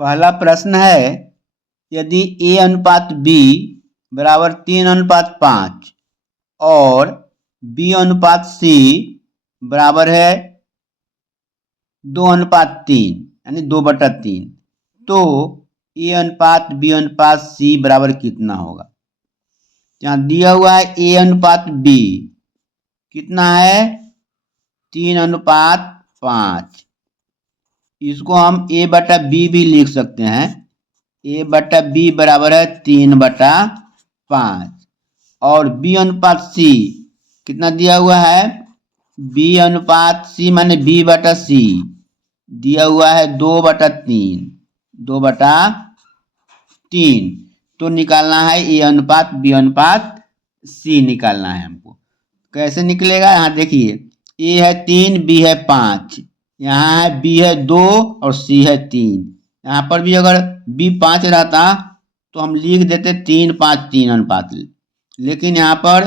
पहला प्रश्न है, यदि A अनुपात B बराबर 3:5 और B अनुपात C बराबर है 2:3 यानी 2/3, तो A अनुपात B अनुपात C बराबर कितना होगा। यहाँ दिया हुआ है A अनुपात B कितना है 3:5। इसको हम A/B भी लिख सकते हैं। A/B बराबर है 3/5 और B अनुपात C कितना दिया हुआ है, B अनुपात C माने B/C दिया हुआ है 2/3, 2/3। तो निकालना है A अनुपात B अनुपात C निकालना है हमको। कैसे निकलेगा, यहाँ देखिए A है 3, B है 5, यहाँ है B है 2 और C है 3। यहाँ पर भी अगर B 5 रहता तो हम लिख देते 3:5 अनुपात, लेकिन यहाँ पर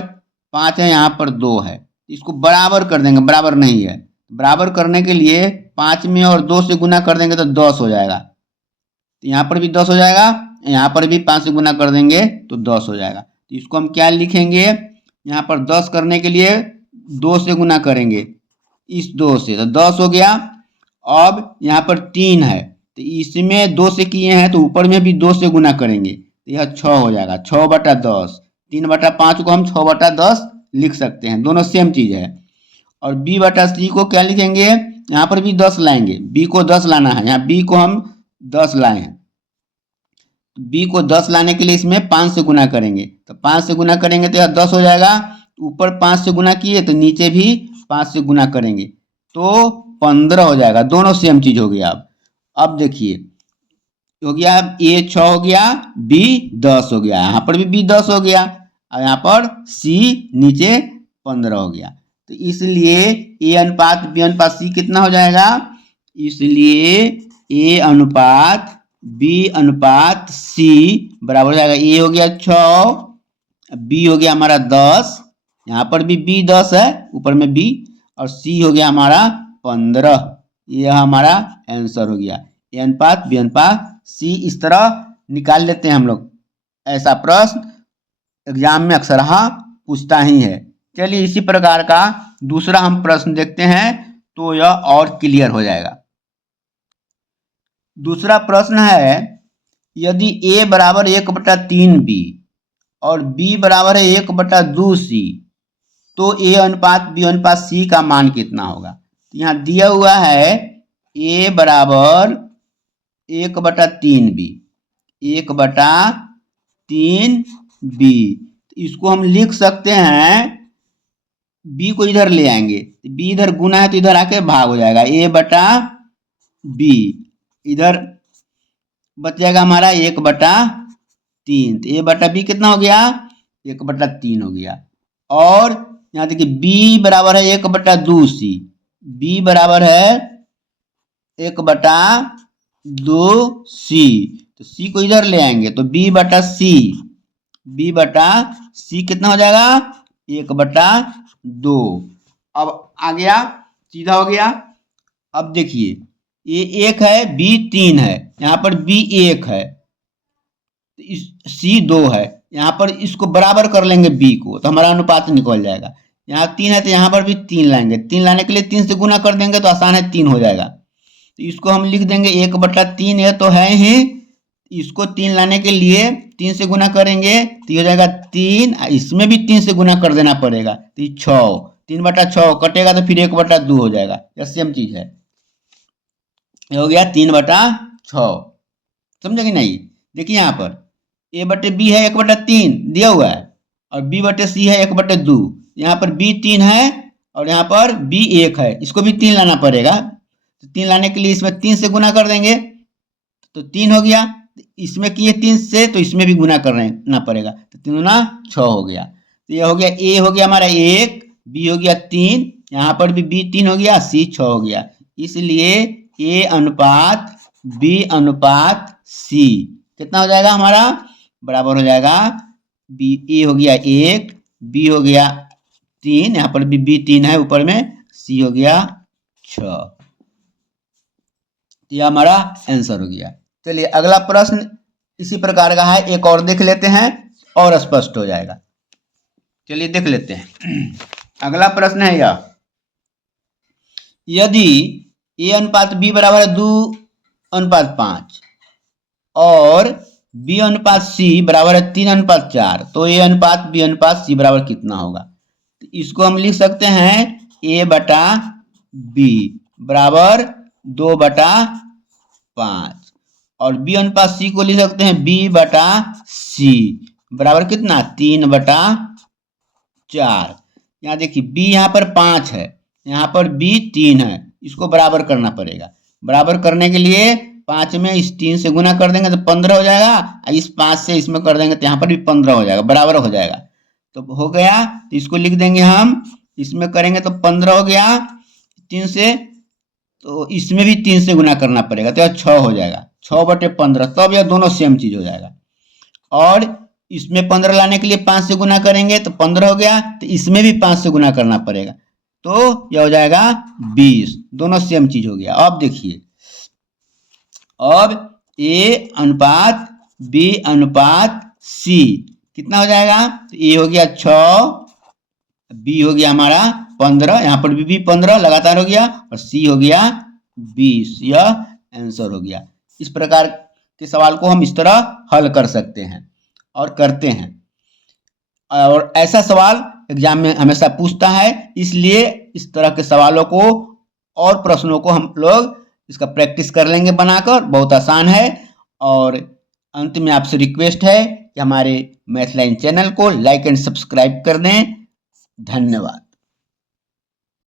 5 है, यहाँ पर 2 है, इसको बराबर कर देंगे। बराबर नहीं है, बराबर करने के लिए 5 में और 2 से गुना कर देंगे तो 10 हो जाएगा। तो यहाँ पर भी 10 हो जाएगा, यहाँ पर भी 5 से गुना कर देंगे तो 10 हो जाएगा। तो इसको हम क्या लिखेंगे, यहाँ पर 10 करने के लिए 2 से गुना करेंगे, इस 2 से तो 10 हो गया। अब यहाँ पर 3 है तो इसमें 2 से किए हैं तो ऊपर में भी 2 से गुना करेंगे तो यह 6 हो जाएगा, 6/10। 3/5 को हम 6/10 लिख सकते हैं, दोनों सेम चीज़ है। और B/C को क्या लिखेंगे, यहाँ पर भी 10 लाएंगे, B को 10 लाना है, यहाँ B को हम 10 लाए हैं। B को 10 लाने के लिए इसमें 5 से गुना करेंगे, तो 5 से गुना करेंगे तो यह 10 हो जाएगा। ऊपर 5 से गुना किए तो नीचे भी 5 से गुना करेंगे तो 15 हो जाएगा, दोनों सेम चीज हो गया। अब देखिए हो गया, A 6 हो गया, B 10 हो गया, यहाँ पर भी B 10 हो गया और यहाँ पर C नीचे 15 हो गया। तो इसलिए A अनुपात B अनुपात C कितना हो जाएगा, इसलिए A अनुपात B अनुपात C बराबर हो जाएगा, A हो गया 6, B हो गया हमारा 10, यहाँ पर भी B 10 है, ऊपर में B, और C हो गया हमारा 15। यह हमारा आंसर हो गया, A अनुपात B अनुपात C। इस तरह निकाल लेते हैं हम लोग। ऐसा प्रश्न एग्जाम में अक्सर पूछता ही है। चलिए इसी प्रकार का दूसरा हम प्रश्न देखते हैं तो यह और क्लियर हो जाएगा। दूसरा प्रश्न है, यदि A बराबर 1/3B और B बराबर है 1/2C तो A अनुपात B अनुपात C का मान कितना होगा। तो यहाँ दिया हुआ है A बराबर 1/3B, 1/3B। इसको हम लिख सकते हैं, B को इधर ले आएंगे, B इधर गुना है तो इधर आके भाग हो जाएगा, A/B इधर बच जाएगा हमारा 1/3। तो A/B कितना हो गया, 1/3 हो गया। और यहाँ देखिए B बराबर है 1/2C, B बराबर है 1/2C, तो C को इधर ले आएंगे तो B/C, B/C कितना हो जाएगा 1/2। अब आ गया, सीधा हो गया। अब देखिए A 1 है, B 3 है, यहाँ पर B 1 है, C 2 है, यहाँ पर इसको बराबर कर लेंगे B को तो हमारा अनुपात निकल जाएगा। यहाँ 3 है तो यहाँ पर भी 3 लाएंगे, 3 लाने के लिए 3 से गुना कर देंगे तो आसान है, 3 हो जाएगा। तो इसको हम लिख देंगे 1/3 है तो है ही, इसको 3 लाने के लिए 3 से गुना करेंगे तो ये हो जाएगा 3, इसमें भी 3 से गुना कर देना पड़ेगा तो 6, 3/6 कटेगा तो फिर 1/2 हो जाएगा, यह सेम चीज है। ये हो गया 3/6, समझे कि नहीं। देखिए यहाँ पर A/B है 1/3 दिया हुआ है और B/C है 1/2, यहाँ पर B 3 है और यहाँ पर B 1 है, इसको भी 3 लाना पड़ेगा। तो 3 लाने के लिए इसमें 3 से गुना कर देंगे तो 3 हो गया, इसमें किए 3 से तो इसमें भी गुना करना पड़ेगा तो 3 गुना 6 हो गया। तो ये हो गया, A हो गया हमारा 1, B हो गया 3, यहाँ पर भी B 3 हो गया, C 6 हो गया। इसलिए A अनुपात B अनुपात C कितना हो जाएगा हमारा, बराबर हो जाएगा A हो गया 1, B हो गया 3, यहाँ पर भी B 3 है, ऊपर में C हो गया 6। यह हमारा आंसर हो गया। चलिए अगला प्रश्न इसी प्रकार का है, एक और देख लेते हैं और स्पष्ट हो जाएगा। चलिए देख लेते हैं। अगला प्रश्न है यह, यदि a अनुपात b बराबर 2:5 और b अनुपात c बराबर है 3:4, तो a अनुपात b अनुपात c बराबर कितना होगा? तो इसको हम लिख सकते हैं a बटा b बराबर 2/5 और b अनुपात c को लिख सकते हैं b बटा c बराबर कितना? 3/4। यहाँ देखिए b यहाँ पर 5 है, यहाँ पर b 3 है, इसको बराबर करना पड़ेगा। बराबर करने के लिए 5 में इस 3 से गुना कर देंगे तो 15 हो जाएगा, इस 5 से इसमें कर देंगे तो यहाँ पर भी 15 हो जाएगा, बराबर हो जाएगा। तो हो गया, तो इसको लिख देंगे हम, इसमें करेंगे तो 15 हो गया 3 से, तो इसमें भी 3 से गुना करना पड़ेगा तो 6 हो जाएगा, 6/15, तब यह दोनों सेम चीज हो जाएगा। और इसमें 15 लाने के लिए 5 से गुना करेंगे तो 15 हो गया, तो इसमें भी 5 से गुना करना पड़ेगा, तो यह हो जाएगा 20, दोनों सेम चीज हो गया। अब देखिए, अब a अनुपात b अनुपात c कितना हो जाएगा? तो a हो गया 6, b हो गया हमारा 15, यहाँ पर भी 15 लगातार हो गया, और c हो गया 20, यह आंसर हो गया। इस प्रकार के सवाल को हम इस तरह हल कर सकते हैं और करते हैं, और ऐसा सवाल एग्जाम में हमेशा पूछता है, इसलिए इस तरह के सवालों को और प्रश्नों को हम लोग इसका प्रैक्टिस कर लेंगे बनाकर, बहुत आसान है। और अंत में आपसे रिक्वेस्ट है कि हमारे मैथ लाइन चैनल को लाइक एंड सब्सक्राइब कर दें। धन्यवाद।